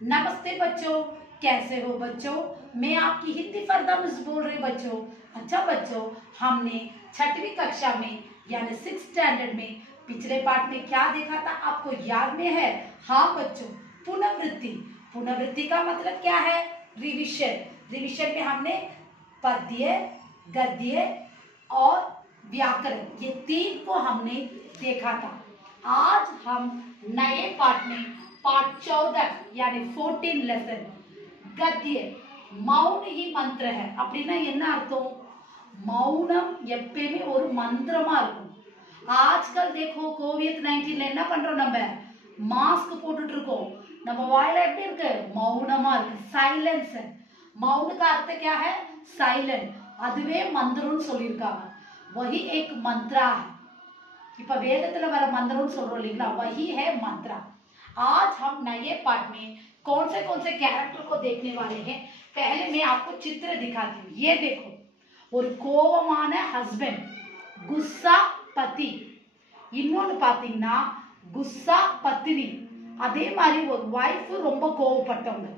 नमस्ते बच्चों, कैसे हो बच्चों। मैं आपकी हिंदी फरदा मिस बोल रही बच्चों। अच्छा बच्चों, हमने छठवीं कक्षा में यानी 6th स्टैंडर्ड में पिछले पाठ में क्या देखा था, आपको याद में है? हाँ बच्चों, पुनर्वृत्ति। पुनर्वृत्ति का मतलब क्या है? रिविजन। रिविजन में हमने पद्य, गद्य और व्याकरण, ये 3 को हमने देखा था। आज हम नए पाठ में पाठ 14 यानी 14 लेसन गद्य मौन ही मंत्र है அப்படினா என்ன அர்த்தம்? மௌனம் எப்பவுமே ஒரு மந்திரமா இருக்கும். आजकल देखो कोविड-19 ல என்ன பண்றோம், நம்ம மாஸ்க் போட்டுட்டு இருக்கோம். நம்ம வாயில எப்படி இருக்கு? மௌனமா இருக்கு, சைலன்ஸ். मौन का अर्थ क्या है? साइलेंट. அதுவே மந்திரம்னு சொல்லிருக்காங்க. वही एक मंत्रा है. இப்ப வேதத்துல வர மந்திரம்னு சொல்றோம் இல்லீங்களா, वही है मंत्रा. आज हम नए पाठ में कौन से कैरेक्टर को देखने वाले हैं. पहले मैं आपको चित्र दिखाती हूँ. ये देखो, ஒரு கோவமான ஹஸ்பண்ட், குஸ்ஸா பதி. இன்னொன்னு பாத்தீங்கன்னா குஸ்ஸா பத்தினி. அதே மாதிரி ஒரு வைஃப் ரொம்ப கோவப்பட்டவங்க.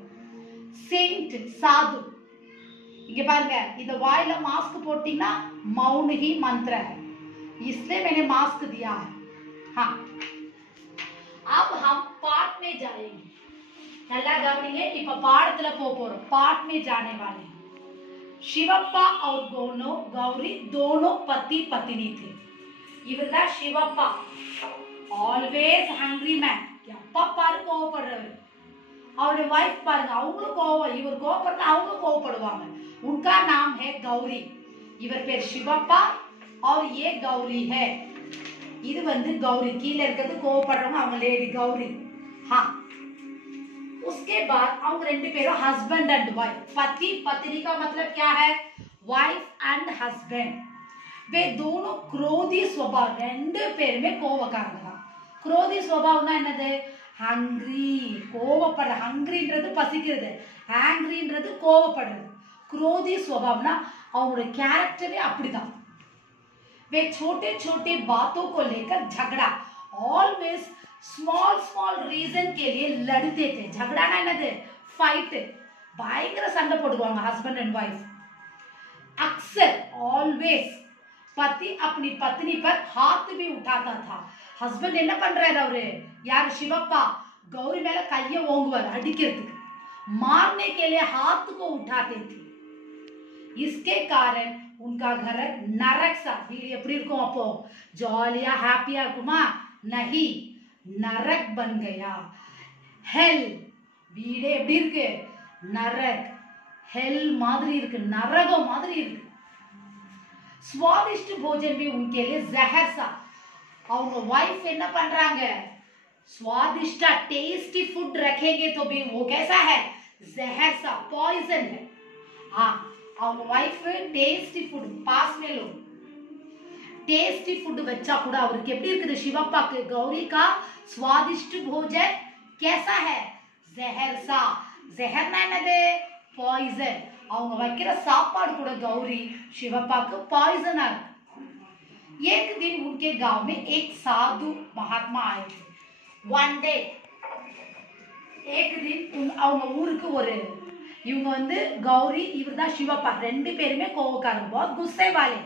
सेंट साधु. இங்க பாருங்க, இந்த வாயில மாஸ்க் போட்டீங்கன்னா मौन ही मंत्र है, इसलिए मैंने मास्क दिया है. हाँ, अब हम पाठ में जाएंगे. நல்லா கவனிங்க. இப்ப பாடத்துல போறோம். पाठ में जाने वाले हैं. शिवप्पा और गौरी दोनों पति पत्नी थे. இவர்தான் சிவப்பா, ஆல்வேஸ் ஹங்கிரி மேன், எப்ப பாரு கோவப்படுறவர். அவருடைய வைஃப் பாருங்க, அவங்களும் கோவம், இவர் கோவப்படுறது அவங்களும் கோவப்படுவாங்க. उनका नाम है गौरी. இவர் பேர் சிவப்பா और ये गौरी है. இது வந்து गौरी. கீழ இருக்கிறது கோவப்படுறவங்க, அவங்க லேடி गौरी. हाँ, उसके बाद அவங்க ரெண்டு பேரும் हस्बैंड एंड वाइफ. पति पत्नी का मतलब क्या है? Wife and husband. वे दोनों क्रोधी स्वभाव, ரெண்டு பேருமே கோவக்காரங்க தான். क्रोधी स्वभावனா என்னது? ஹங்கிரி, கோவப்படுற. ஹங்கிரின்றது பசிக்கிறது, ஆங்கிரின்றது கோவப்படுறது. क्रोधी स्वभावना அவங்களுடைய कैरेक्टरे அப்படிதான். वे छोटे छोटे बातों को लेकर झगड़ा, ऑलवेज स्मॉल रीजन के लिए लड़ते थे. झगड़ाना என்னது? फाइट. பயங்கர சண்டை போடுவாங்க हस्बैंड एंड वाइफ. अक्सर ऑलवेज पति अपनी पत्नी पर हाथ भी उठाता था. हस्बैंड என்ன பண்றாரு? அவரு யார்? சிவப்பா गौरी மேல கையை ஓங்குவார் அடிக்கிறதுக்கு. मारने के लिए हाथ को उठाते थे. इसके कारण उनका घर नरक सा. வீடு எப்படி இருக்கும்? அப்போ ஜாலியா ஹாப்பியா இருக்குமா? नहीं, नरक बन गया. हेल. வீடு எப்படி இருக்கு? नरक. हेल மாதிரி இருக்கு, நரகம் மாதிரி இருக்கு. स्वादिष्ट भोजन भी उनके लिए जहर सा. அவங்க वाइफ என்ன பண்றாங்க? स्वादिष्ट टेस्टी फूड रखेंगे तो भी वो कैसा है? जहर सा, पॉइजन है. हाँ, அவங்க वाइफ टेस्टी फूड पास में लो. टेस्टी फूड வச்சா கூட அவருக்கு எப்படி இருக்குது? சிவப்பாக்கு गौरी का स्वादिष्ट भोजन कैसा है? जहर सा. जहरனா என்னது? पॉइजन. அவங்க வைக்கிற சாப்பாடு கூட गौरी சிவப்பாக்கு पॉइजन है. एक दिन उनके गांव में एक साधु महात्मा आए थे. One day, एक दिन அவங்க ஊருக்கு ஒரு, இவங்க வந்து गौरी, இவர்தான் சிவப்பா, ரெண்டு பேருமே கோவக்காரங்க, बहुत गुस्से वाले.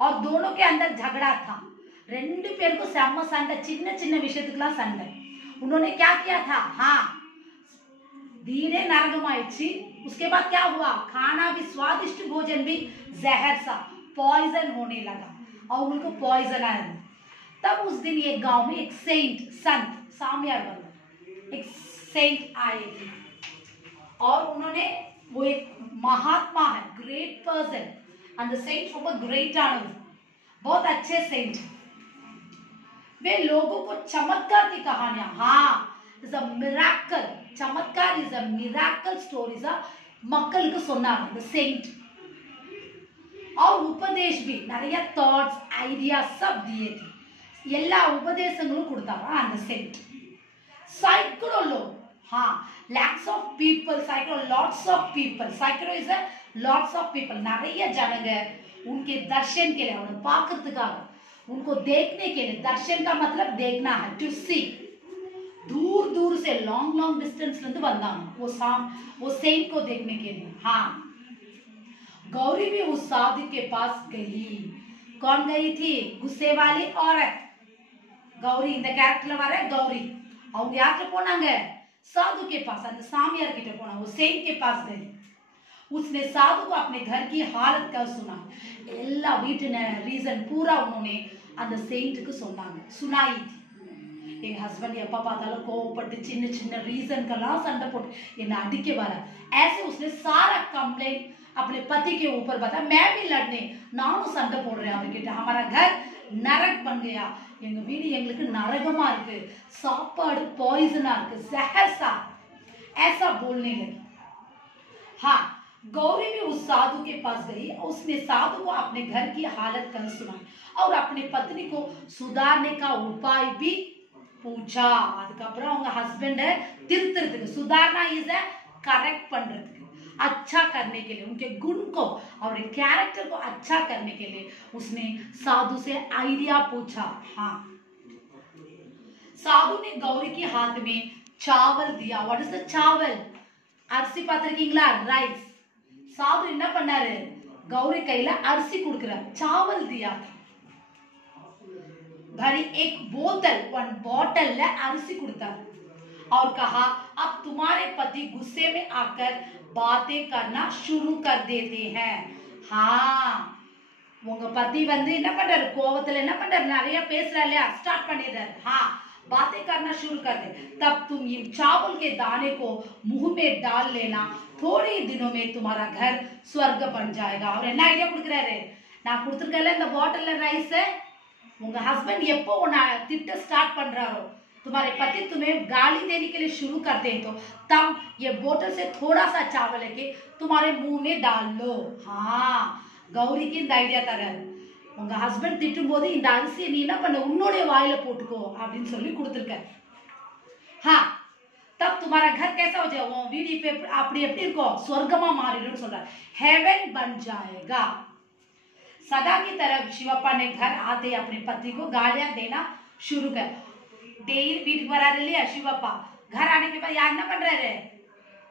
और दोनों के अंदर झगड़ा था. ரெண்டு பேருக்கும் செம்ம சண்டை, சின்ன சின்ன விஷயத்துக்குலாம் சண்டை. उन्होंने क्या किया था? हाँ, धीरे नरकमाயிடுச்சு. उसके बाद क्या हुआ? खाना भी, स्वादिष्ट भोजन भी जहर सा, पॉइजन होने लगा. அவங்களுக்கு पॉइजन आया. तब उस दिन ये गांव में एक सेंट, संत, सामियार बंदा, एक सेंट आए थे. और उन्होंने, वो एक महात्मा है, great person. And the saint बहुत ग्रेट आनंद, बहुत अच्छे सेंट. वे लोगों को चमत्कार की कहानियां, हाँ, इज अ मिराकल. चमत्कार इज अ मिराकल स्टोरीज மக்களுக்கு சொன்னாங்க the saint. और उपदेश भी, நிறைய thoughts, ideas सब दिए थे. எல்லா உபதேசங்களும் கொடுத்தாங்க அந்த सेंट. सैकड़ों लोग, हाँ, lakhs of people, सैकड़ों, lots of people. सैकड़ों is a lots of people. நிறைய ஜனங்க उनके दर्शन के लिए, उन्हें பார்க்கிறதுக்காக, उनको देखने के लिए. दर्शन का मतलब देखना है, to see. दूर दूर से लॉन्ग लॉन्ग डिस्टेंस लेंदु वंदांगा वो सेंट को देखने के लिए। हाँ, गौरी भी उस साधु के पास गई। कौन गई थी? गुस्से वाली औरत கௌரி இந்த கேரக்டர்ல வர கௌரி அவங்க யார்கிட்ட போனாங்க? साधु के पास, அந்த சாமியார் கிட்ட போனாங்க। वो सेंट के पास गई। उसने साधु को अपने घर की हालत का सुना। எல்லா வீட்டின ரீசன் பூரா उन्होंने அந்த सेंटக்கு சொன்னாங்க, सुनाई थी। எங்க ஹஸ்பண்ட் எப்ப பார்த்தாலும் கோவப்பட்டு சின்ன சின்ன ரீசன்க்கெல்லாம் சண்டை போட்டு என்ன அடிக்க வர। ऐसे उसने सारा कंप्लेंट अपने पति के ऊपर बताया। मैं भी लड़ने, நானும் சண்டை போடுறேன் அவர்கிட்ட। हमारा घर नरक बन गया, எங்க வீடு எங்களுக்கு நரகமா இருக்கு, சாப்பாடு பாய்சனா இருக்கு, ஜஹர்ஸா, ऐसा बोलने लगी। हाँ, गौरी भी उस साधु के पास गई। उसने साधु को अपने घर की हालत कर सुनाई और अपने पत्नी को सुधारने का उपाय भी पूछा। அதுக்கப்புறம் அவங்க ஹஸ்பண்ட திருத்துறதுக்கு, सुधारना इज करेक्ट பண்றதுக்கு, अच्छा करने के लिए, उनके गुण को और कैरेक्टर को अच्छा करने के लिए उसने साधु से आइडिया पूछा। हाँ, साधु ने गौरी के हाथ में चावल दिया। व्हाट इज द चावल? அரிசி பாத்திருக்கீங்களா? ரைஸ்। साधु என்ன பண்ணாரு? गौरी கையில அரிசி கொடுக்கிறார்। चावल दिया था। भरी एक बोतल, वन बॉटल ले अरसी कुड़ता और कहा अब तुम्हारे पति गुस्से में आकर बातें करना शुरू कर देते हैं। हाँ, உங்க பத்தி வந்து என்ன பண்றாரு? கோவத்துல என்ன பண்றாரு? நிறைய பேசுறாரு இல்லையா? ஸ்டார்ட் பண்ணிடுறாரு। हाँ, बातें करना शुरू कर दे। तब तुम इन चावल के दाने को मुंह में डाल लेना, थोड़े ही दिनों में तुम्हारा घर स्वर्ग बन जाएगा। और என்ன ஐடியா கொடுக்கறாரு? நான் கொடுத்திருக்கல இந்த பாட்டில்ல ரைஸ், உங்க हस्बैंड எப்போ உன்னை திட்ட ஸ்டார்ட் பண்றாரோ, तुम्हारे पति तुम्हें गाली देने के लिए शुरू करते हैं तो तब ये बोतल से थोड़ा सा चावल लेके तुम्हारे मुंह में डाल लो। हाँ, கௌரிக்கு இந்த ஐடியா தராரு। உங்க हस्बैंड திட்டும் போது இந்த அரிசியை நீ என்ன பண்ண? உன்னோட வாயில போட்டுக்கோ அப்படின்னு சொல்லி கொடுத்திருக்க। हाँ, तब तुम्हारा घर कैसा हो जाएगा? वो வீடு இப்ப அப்படி எப்படி இருக்கும்? சொர்க்கமா மாறிடும்னு சொல்றாரு। हेवन बन जाएगा। सदा की तरह शिवप्पा ने घर आते अपने पति को गालियां देना शुरू कर। डेली வீட்டுக்கு வராரு இல்லையா शिवप्पा, घर आने के बाद यार என்ன பண்றாரு?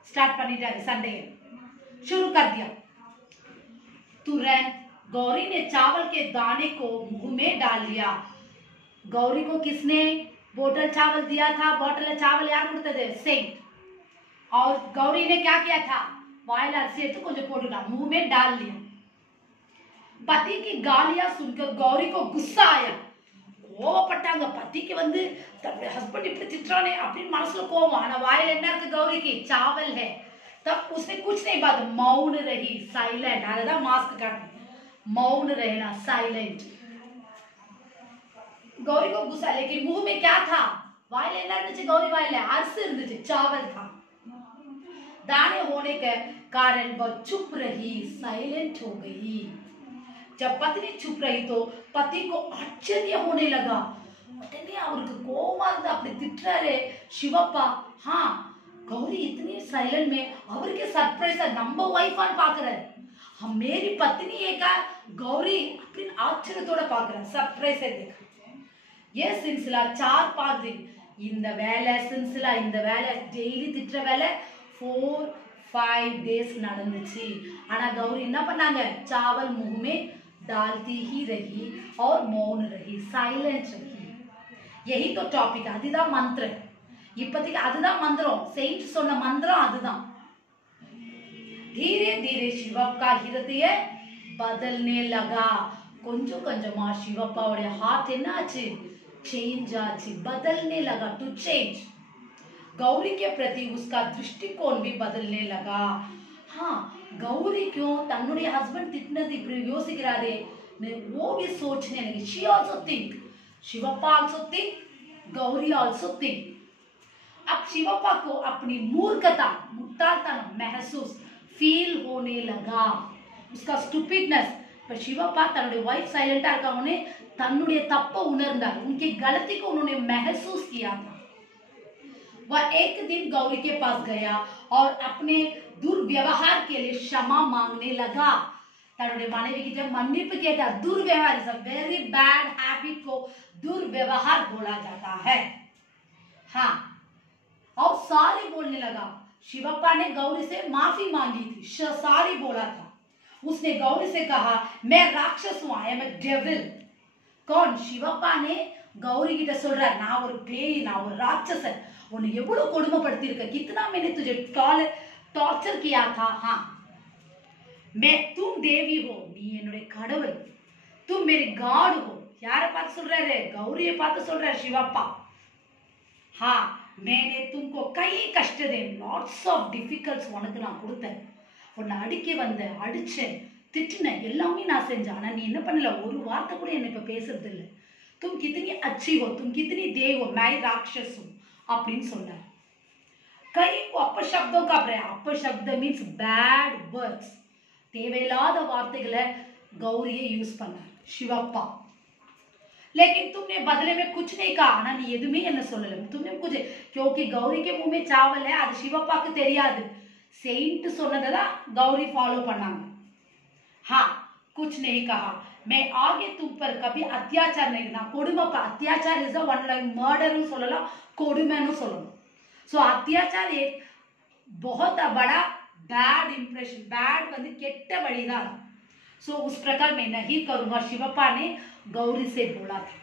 स्टार्ट பண்ணிட்டாரு சண்டையை, शुरू कर दिया। तुरंत गौरी ने चावल के दाने को मुंह में डाल लिया। गौरी को किसने बोतल चावल दिया था? बोतल चावल यार கொடுத்தது थे सेंट। और गौरी ने क्या किया था? वाइल अरसी तो कुछ पोटुटा मुंह में डाल लिया। पति की गालियां सुनकर गौरी को गुस्सा आया। கோவப்பட்டாங்க। பத்திக்கு வந்து தன்னுடைய ஹஸ்பண்ட் இப்படி திட்டுறானே அப்படின்னு மனசுல கோவம்। ஆனா வாயில என்ன இருக்கு கௌரிக்கு? चावल है। तब उसने कुछ नहीं बात, मौन रही, साइलेंट। அதுதான் மாஸ்க் காட்டு, मौन रहना, साइलेंट। गौरी को गुस्सा, लेकिन मुंह में क्या था? वाइल என்ன இருந்துச்சு? गौरी वाइल अरसी இருந்துச்சு, चावल था। दाने होने के कारण वह चुप रही, साइलेंट हो गई। जब पत्नी चुप रही तो पति को आश्चर्य होने लगा। उतने அவருக்கு கோவமா இருந்து அப்படி திட்டுறாரே शिवप्पा। हाँ, गौरी इतनी साइलेंट में அவருக்கு सरप्राइज நம்ம வைஃபான் பார்க்கறாரு। हम मेरी पत्नी ஏகா गौरी அப்படின்னு ஆச்சரியத்தோட பார்க்கறாரு। सरप्राइज है देखा। ये सिलसिला 4-5 दिन, இந்த வேலை சில்சிலா, இந்த வேலை டெய்லி திட்டுற வேலை 4-5 days நடந்துச்சு। ஆனா गौरी என்ன பண்ணாங்க? चावल मुंह में डालती ही रही और मौन रही, साइलेंट रही। यही तो टॉपिक, அதுதான் மந்திரம்। இப்போதைக்கு அதுதான் மந்திரம், सेंट சொன்ன மந்திரம் அதுதான்। धीरे धीरे शिवप्पा का हृदय बदलने लगा। கொஞ்சம் கொஞ்சமா शिवप्पाவோட ஹார்ட் என்ன ஆச்சு? चेंज आச்சு, बदलने लगा, टू चेंज। गौरी के प्रति उसका दृष्टिकोण भी बदलने लगा। हाँ, गौरी क्यों தன்னுடைய ஹஸ்பண்ட் திட்டினது இப்படி யோசிக்கிறாரே, वो भी सोचने लगी। she also think, Shivappa also think, Gauri also think। अब शिवप्पा को अपनी मूर्खता, मुट्टालतन महसूस, फील होने लगा, उसका स्टूपिडनेस। पर शिवप्पा तन्नुடைய वाइफ साइलेंटा இருக்காங்கன்னு तन्नुடைய தப்பை உணர்ந்தார்। उनकी गलती को उन्होंने महसूस किया था। वह एक दिन गौरी के पास गया और अपने दुर्व्यवहार के लिए क्षमा मांगने लगा। तन्नुடைய மனைவி கிட்ட மன்னிப்பு கேட்டார்। दुर्व्यवहार is a very bad habit को दुर्व्यवहार बोला जाता है। हाँ, और सारी बोलने लगा। शिवप्पा ने गौरी से माफी मांगी थी, सारी बोला था। उसने गौरी से कहा, मैं राक्षस हूं, आई एम अ डेविल। कौन? शिवप्पा ने गौरी கிட்ட சொல்றார், நான் ஒரு பேய், நான் ஒரு ராட்சசன், உன்னை எவ்வளவு கொடுமைப்படுத்தி இருக்க, कितना मैंने तुझे टॉर्चर किया था। हाँ, मैं, तुम देवी हो, நீ என்னுடைய கடவுள், तुम मेरी गॉड हो। யாரை பார்த்து சொல்றாரு? கௌரியை பார்த்து சொல்றாரு शिवप्पा। हाँ, मैंने तुमको कई कष्ट दे, लॉट्स ऑफ डिफिकल्ट्स உனக்கு நான் கொடுத்தேன், உன்னை அடிக்க வந்தேன், அடிச்சேன், திட்டினேன், எல்லாமே நான் செஞ்சேன், ஆனா நீ என்ன பண்ணல, ஒரு வார்த்தை கூட என்ன இப்ப பேசுறது இல்லை। तुम कितनी अच्छी हो, तुम कितनी देव हो, मैं राक्षस हूं அப்படின்னு சொன்னார்। कई अपशब्दों का प्रयोग, अपशब्द मीन्स बैड वर्ड्स, தேவையில்லாத வார்த்தைகளை गौरिயை யூஸ் பண்ணார் शिवप्पा। लेकिन तुमने बदले में कुछ नहीं कहा, ஆனா நீ எதுவுமே என்ன சொல்லல, तुमने कुछ, क्योंकि गौरी के मुंह में चावल है, அது शिवप्पाக்கு தெரியாது। सेंट சொன்னதெல்லாம் गौरी ஃபாலோ பண்ணாங்க। हाँ, कुछ नहीं कहा, मैं आगे तुम पर कभी अत्याचार नहीं, நான் கொடுமை, अत्याचार is a one like murder சொல்லலாம், கொடுமைன்னு சொல்லணும்। सो अत्याचार एक बहुत बड़ा बैड इंप्रेशन, बैड வந்து கெட்ட வழிதான்। सो उस प्रकार मैं नहीं करूंगा, शिवप्पा ने गौरी से बोला था।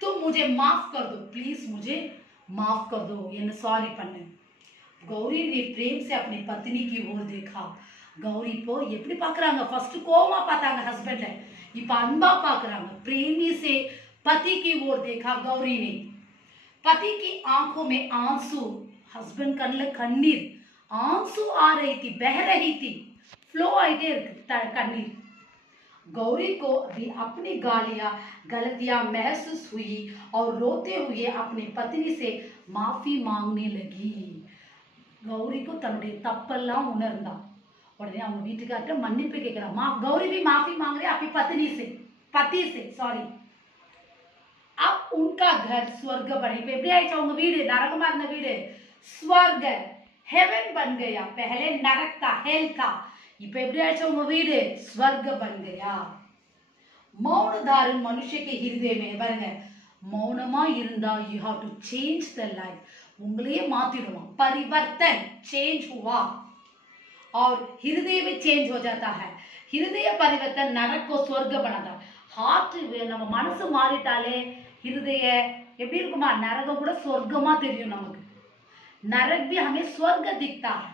तुम मुझे माफ कर दो, प्लीज मुझे माफ कर दो, என்ன சாரி பண்ணு। गौरी ने प्रेम से अपनी पत्नी की ओर देखा। गौरी இப்போ எப்படி பார்க்கறாங்க? फर्स्ट கோவமா பார்த்தாங்க ஹஸ்பண்ட, இப்போ அன்பா பார்க்கறாங்க। प्रेमी से पति की ओर देखा गौरी ने। पति की आंखों में आंसू, हस्बैंड कண்ணுல கண்ணீர், आंसू आ रही थी, बह रही थी, फ्लो ஆயிட்டே இருக்கு கண்ணீர்। गौरी को भी अपनी गालियां गलतियां महसूस हुई और रोते हुए अपने पत्नी से माफी मांगने लगी। गौरी को தன்னுடைய தப்பெல்லாம் உணர்ந்தா, உடனே அவங்க வீட்டுக்கார்ட்ட மன்னிப்பு கேட்கிறா। गौरी भी माफी मांग रही अपनी पति से सॉरी। अब उनका घर स्वर्ग बन, இப்ப எப்படி ஆயிடுச்சு அவங்க வீடு? நரகமா இருந்த வீடு स्वर्ग हेवन बन गया। पहले नरक था, हेल था, இப்ப எப்படி ஆயிடுச்சு உங்க வீடு? स्वर्ग बन गया। मौन धारण मनुष्य के हृदय में, பாருங்க, மௌனமா இருந்தா you have to change the life, உங்களையே மாத்திடுமா। परिवर्तन, चेंज हुआ और हृदय में चेंज हो जाता है। हृदय परिवर्तन नरक को स्वर्ग बनाता। हार्ट, நம்ம மனசு மாறிட்டாலே हृदय எப்படி இருக்குமா? நரகம் கூட சொர்க்கமா தெரியும் நமக்கு। नरक भी हमें स्वर्ग दिखता है,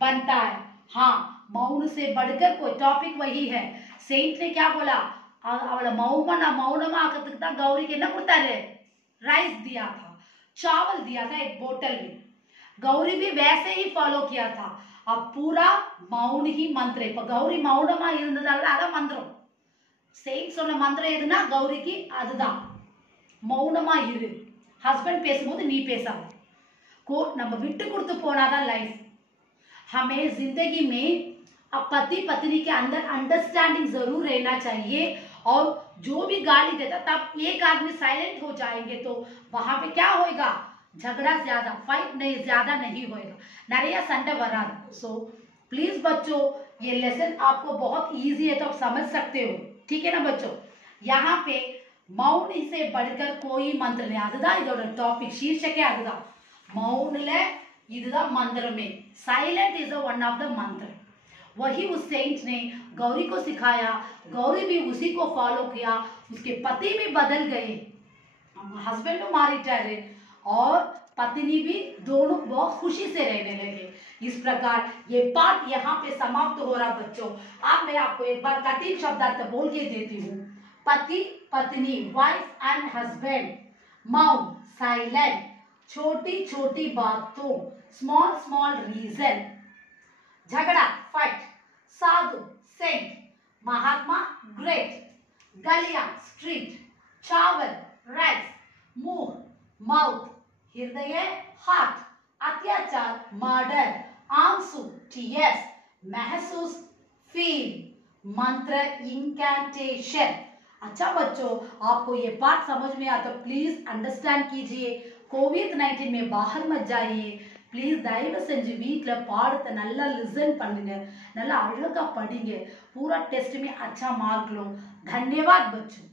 बनता है। हाँ, मौन से बढ़कर कोई टॉपिक वही है। सेंट ने क्या बोला? அவளை மௌனமா ஆக்கிறதுக்கு தான் கௌரிக்கு என்ன கொடுத்தாரு? राइस दिया था, चावल दिया था एक बोतल में। गौरी भी वैसे ही फॉलो किया था। अब पूरा मौन ही मंत्र। இப்ப கௌரி மௌனமா இருந்ததால அதான் மந்திரம்। सेंट சொன்ன மந்திரம் எதுனா கௌரிக்கு அதுதான், மௌனமா இரு, ஹஸ்பண்ட் பேசும்போது நீ பேசாத। நம்ம விட்டு கொடுத்து போனாதான் லைஃப்। हमें जिंदगी में अब पति पत्नी के अंदर अंडरस्टैंडिंग जरूर रहना चाहिए। और जो भी गाली देता तब एक आदमी साइलेंट हो जाएंगे तो वहां पे क्या होएगा? झगड़ा ज्यादा, फाइट नहीं, ज्यादा नहीं होएगा, नरिया संडे वराद। सो प्लीज बच्चों, ये लेसन आपको बहुत इजी है तो आप समझ सकते हो, ठीक है ना बच्चों। यहाँ पे मौन से बढ़कर कोई मंत्र नहीं, அதுதான் இதோட டாபிக், शीर्षक அதுதான் மௌனல, இதுதான் மந்திரமே। Silent is one of the मंत्र। वही उस सेंट ने गौरी को सिखाया, गौरी भी उसी को फॉलो किया, उसके पति भी बदल गए, हस्बैंड मारिटारे और पत्नी भी, दोनों बहुत खुशी से रहने लगे। इस प्रकार ये पाठ यहाँ पे समाप्त हो रहा बच्चों। अब मैं आपको एक बार कठिन शब्दार्थ बोल के देती हूँ। पति पत्नी, वाइफ एंड हस्बैंड, मौन साइलेंट, छोटी छोटी बातों स्मॉल स्मॉल रीजन, झगड़ा फाइट, साधु सेंट, महात्मा ग्रेट, गलियां स्ट्रीट, चावल राइस, मुंह माउथ, हृदय हार्ट, अत्याचार मर्डर, आंसू टीयर्स, महसूस फील, मंत्र इंकैंटेशन। अच्छा बच्चों, आपको ये पाठ समझ में आता तो प्लीज अंडरस्टैंड कीजिए। कोविड-19 में बाहर मत जाइए प्लीज। தயவு செஞ்சு வீட்ல பாடத்தை நல்லா லிசன் பண்ணுங்க, நல்லா அழகா படிங்க, पूरा टेस्ट में अच्छा मार्क लो। धन्यवाद बच्चों।